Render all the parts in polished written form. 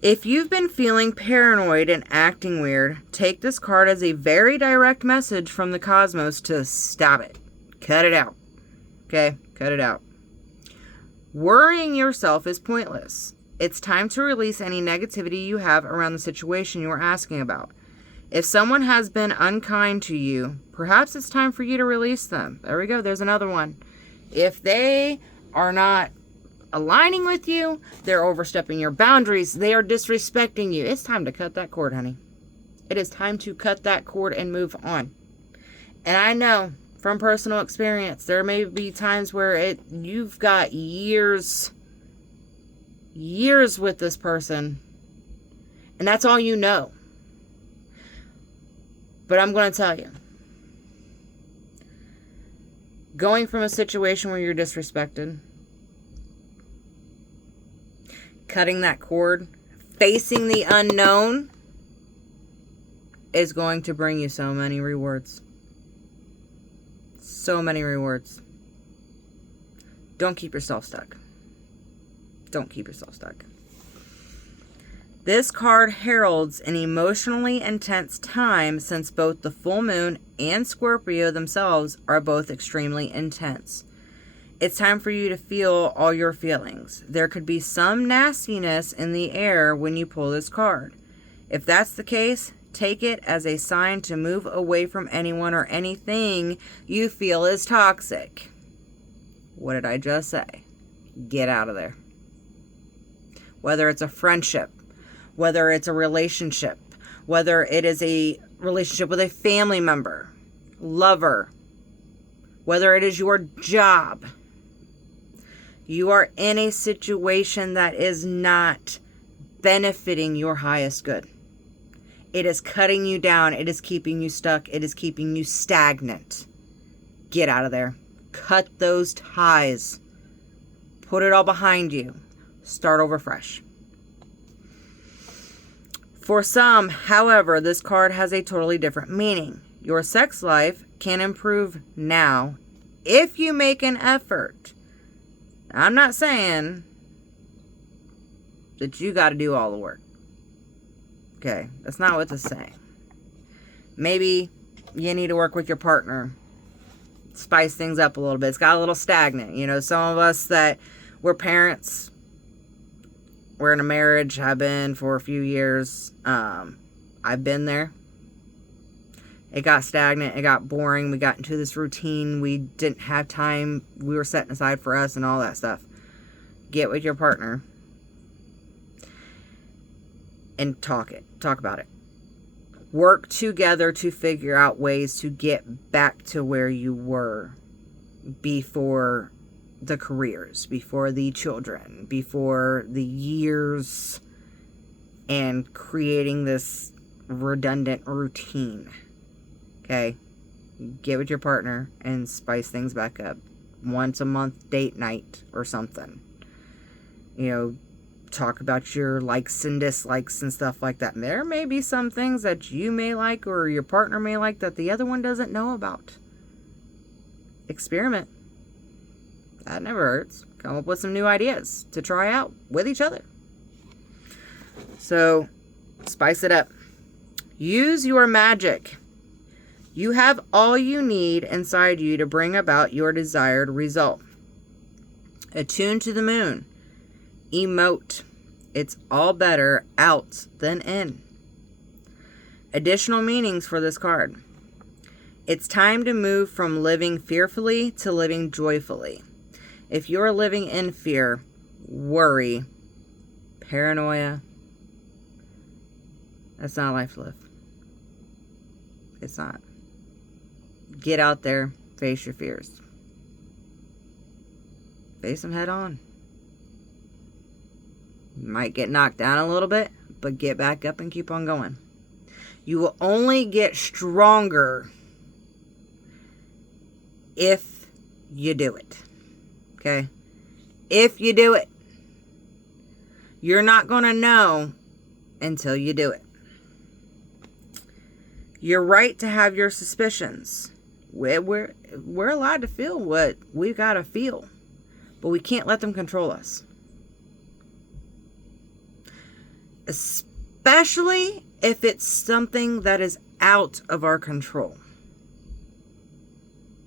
If you've been feeling paranoid and acting weird, take this card as a very direct message from the cosmos to stop it. Cut it out. Okay? Cut it out. Worrying yourself is pointless. It's time to release any negativity you have around the situation you are asking about. If someone has been unkind to you, perhaps it's time for you to release them. There we go. There's another one. If they are not aligning with you, they're overstepping your boundaries, they are disrespecting you, it's time to cut that cord, honey. It is time to cut that cord and move on. And I know from personal experience, there may be times where you've got years with this person, and that's all you know. But I'm going to tell you, going from a situation where you're disrespected, cutting that cord, facing the unknown, is going to bring you so many rewards. So many rewards. Don't keep yourself stuck. Don't keep yourself stuck. This card heralds an emotionally intense time, since both the full moon and Scorpio themselves are both extremely intense. It's time for you to feel all your feelings. There could be some nastiness in the air when you pull this card. If that's the case, take it as a sign to move away from anyone or anything you feel is toxic. What did I just say? Get out of there. Whether it's a friendship, whether it's a relationship, whether it is a relationship with a family member, lover, whether it is your job, you are in a situation that is not benefiting your highest good. It is cutting you down. It is keeping you stuck. It is keeping you stagnant. Get out of there. Cut those ties. Put it all behind you. Start over fresh. For some, however, this card has a totally different meaning. Your sex life can improve now if you make an effort. I'm not saying that you got to do all the work. Okay, that's not what this is saying. Maybe you need to work with your partner. Spice things up a little bit. It's got a little stagnant. You know, some of us that we're parents, we're in a marriage, have been for a few years. I've been there. It got stagnant. It got boring. We got into this routine. We didn't have time. We were setting aside for us and all that stuff. Get with your partner and talk about it. Work together to figure out ways to get back to where you were before the careers, before the children, before the years, and creating this redundant routine. Okay? Get with your partner and spice things back up. Once a month date night or something. You know, talk about your likes and dislikes and stuff like that. And there may be some things that you may like or your partner may like that the other one doesn't know about. Experiment. That never hurts. Come up with some new ideas to try out with each other. So, spice it up. Use your magic. You have all you need inside you to bring about your desired result. Attune to the moon. Emote. It's all better out than in. Additional meanings for this card. It's time to move from living fearfully to living joyfully. If you're living in fear, worry, paranoia, that's not a life to live. It's not. Get out there, face your fears. Face them head on. You might get knocked down a little bit, but get back up and keep on going. You will only get stronger if you do it. Okay? If you do it. You're not going to know until you do it. You're right to have your suspicions. We're allowed to feel what we got to feel, but we can't let them control us. especially if it's something that is out of our control.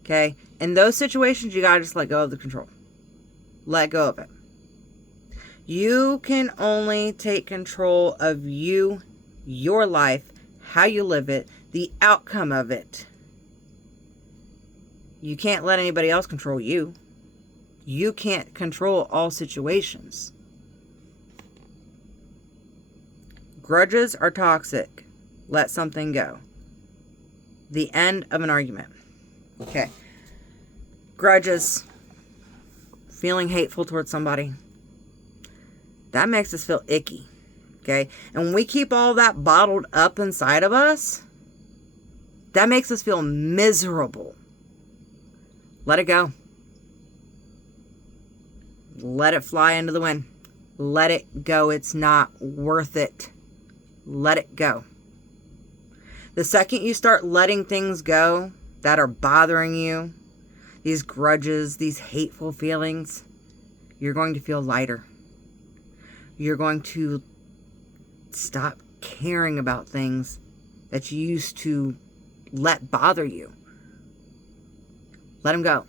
Okay? In those situations, you gotta just let go of the control. Let go of it. You can only take control of you, your life, how you live it, the outcome of it. You can't let anybody else control you. You can't control all situations. Grudges are toxic. Let something go. The end of an argument. Okay. Grudges. Feeling hateful towards somebody. That makes us feel icky. Okay. And when we keep all that bottled up inside of us, that makes us feel miserable. Let it go. Let it fly into the wind. Let it go. It's not worth it. Let it go. The second you start letting things go that are bothering you, these grudges, these hateful feelings, you're going to feel lighter. You're going to stop caring about things that you used to let bother you. Let them go.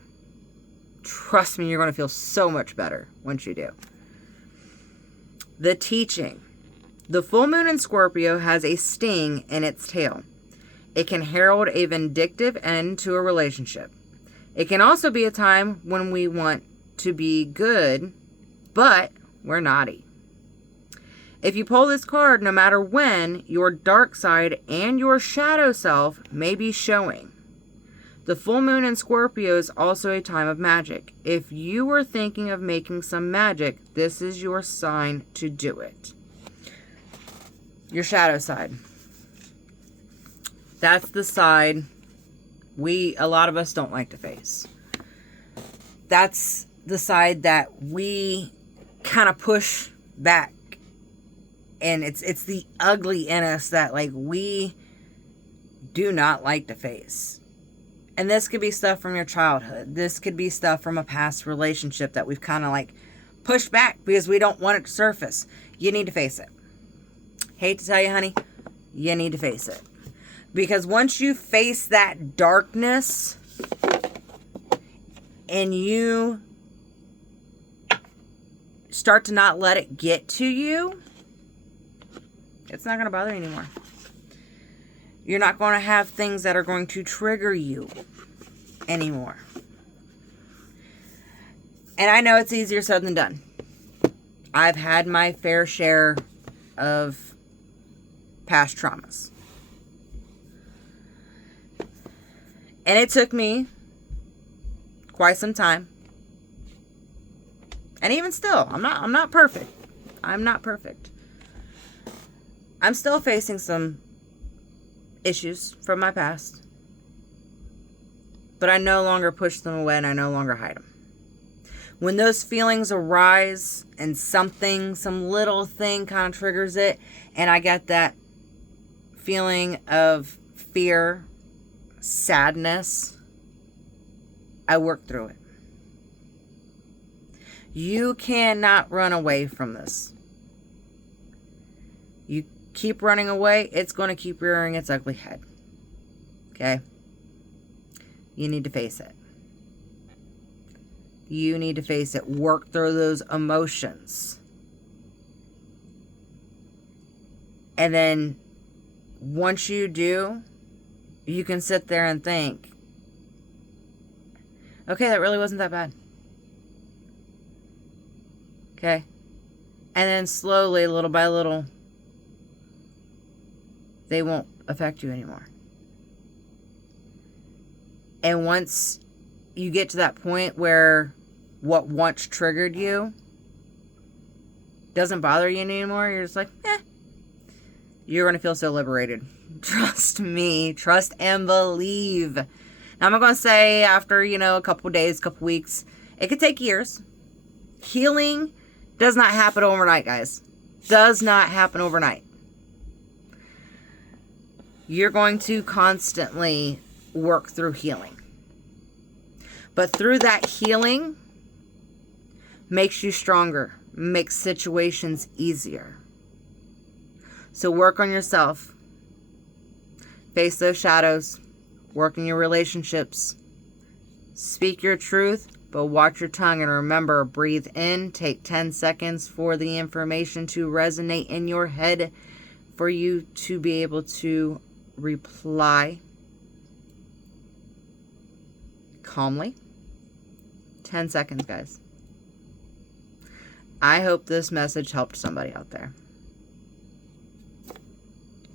Trust me, you're going to feel so much better once you do. The teaching. The full moon in Scorpio has a sting in its tail. It can herald a vindictive end to a relationship. It can also be a time when we want to be good, but we're naughty. If you pull this card, no matter when, your dark side and your shadow self may be showing. The full moon in Scorpio is also a time of magic. If you were thinking of making some magic, this is your sign to do it. Your shadow side. That's the side a lot of us don't like to face. That's the side that we kind of push back. And it's the ugly in us that we do not like to face. And this could be stuff from your childhood. This could be stuff from a past relationship that we've kind of pushed back because we don't want it to surface. You need to face it. Hate to tell you, honey, you need to face it. Because once you face that darkness and you start to not let it get to you, it's not going to bother you anymore. You're not going to have things that are going to trigger you anymore. And I know it's easier said than done. I've had my fair share of past traumas. And it took me quite some time. And even still, I'm not perfect. I'm not perfect. I'm still facing some issues from my past. But I no longer push them away and I no longer hide them. When those feelings arise and some little thing kind of triggers it, and I get that feeling of fear, sadness, I work through it. You cannot run away from this. You keep running away, it's going to keep rearing its ugly head. Okay? You need to face it. You need to face it. Work through those emotions. And then once you do, you can sit there and think, okay, that really wasn't that bad. Okay? And then slowly, little by little, they won't affect you anymore. And once you get to that point where what once triggered you doesn't bother you anymore, you're just like, you're going to feel so liberated. Trust me. Trust and believe. Now, I'm not going to say after, a couple days, couple weeks. It could take years. Healing does not happen overnight, guys. Does not happen overnight. You're going to constantly work through healing. But through that healing makes you stronger, makes situations easier. So work on yourself. Face those shadows. Work in your relationships. Speak your truth, but watch your tongue. And remember, breathe in. Take 10 seconds for the information to resonate in your head for you to be able to reply calmly. 10 seconds, guys. I hope this message helped somebody out there.